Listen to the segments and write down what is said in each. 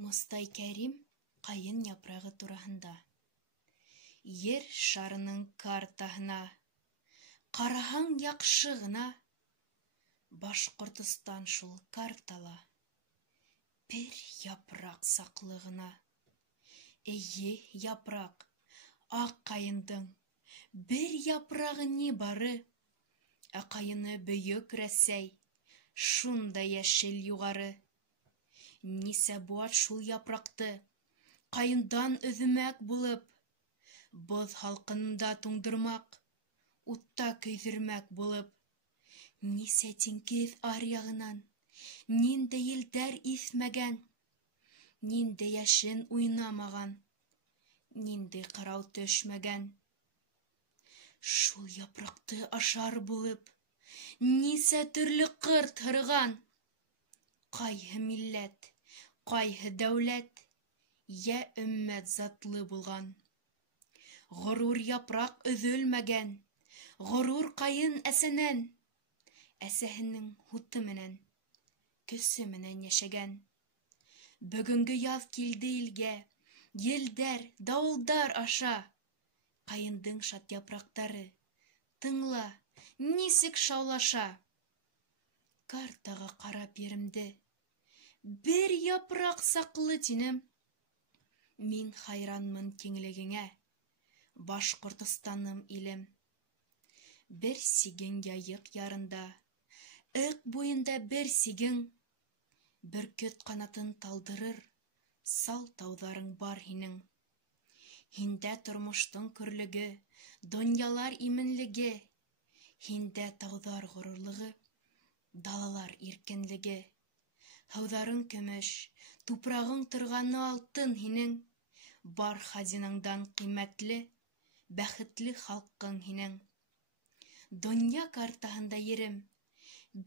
Мостай Кәрим қайын япрағы турахында. Ер шарының картахына, қараһаң яқшығына, Башқұртыстан шул картала, бір япрақ сақлығына. Әйе, япрақ, ақ қайындың, бір япрағы не бары, қайыны бүйік рәсәй, шунда яшел юғары. Нисә буат шул япрақты, қайындан өҙмәк булып, боҙ халҡында туңдырмак, утта көйҙөрмәк булып. Нисә тиңкеҙ аръяғынан, нинде елдәр иҫмәгән, нинде йәшен уйнамаған, нинде ҡырау төшмәгән. Шул япраҡты ашар булып, нисә төрлө ҡырт һырыған. Ҡайһы милләт, ҡайһы дәүләт, йә өммәт затлы булған. Ғорур япраҡ өҙөлмәгән, ғорур ҡайын әсәнән, әсәһенең һуты менән, көсө менән йәшәгән. Бөгөнгө яҙ килде илгә, елдәр, дауылдар аша. Ҡайындың шат япраҡтары, тыңла, нисек шаулаша. Картаға ҡарап еремде, бер япраҡ саҡлы тинем. Мин хайранмын киңлегеңә, Башҡортостаным илем. Бер сиген яйыҡ ярында, ыҡ буйында бер сиген, бөркөт ҡанатын талдырыр, сал тауҙарың бар һинең. Һиндә тормоштоң көрлөгө, донъялар именлеге, һиндә тауҙар ғорурлығы, далалар иркенлеге. Һыуҙарың көмөш, тупрағың торғаны алтын һинең, бар хазинаңдан ҡиммәтле, бәхетле халҡың һинең. Донъя картаһында ерем,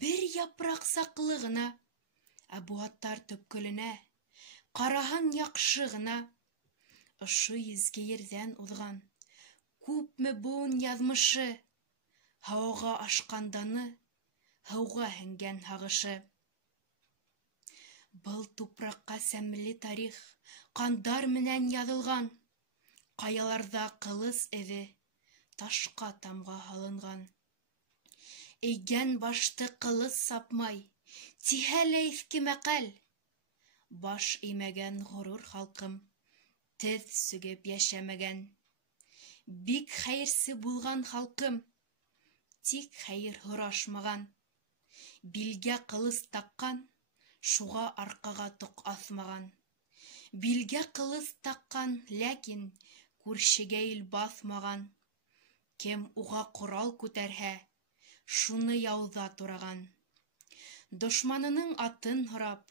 бер япраҡ саҡлы ғына, ә быуаттар төпкөлөнә, ҡараһаң яҡшы ғына. Ошо изге ерҙән уҙған, күпме быуын яҙмышы, һауаға ашҡан-даны, һыуға һеңгән һағышы. Был тупраҡҡа сәмле тарих, ҡандар менән яҙылған. Ҡаяларҙа ҡылыс эҙе, ташҡа тамға һалынған. Эйгән башты ҡылыс сапмай, тиһә лә иҫке мәҡәл. Баш эймәгән ғорур халҡым, теҙ сүгеп йәшәмәгән. Бик хәйерсе булған халҡым, тик хәйер һорашмаған. Билгә ҡылыс таҡҡан, шуға арҡаға тоҡ аҫмаған. Билгә ҡылыс таҡҡан, ләкин күршегә ил баҫмаған. Кем уға ҡорал күтәрһә, шуны яуҙа тураған. Дошманының атын һорап,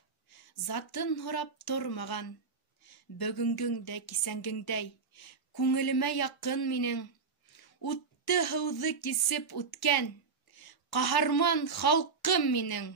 затын һорап тормаған. Бөгөнгөңдә кисәнгеңдәй, күңелемә яҡын минең, утты һыуҙы кисеп үткән, ҡаһарман халҡым минең.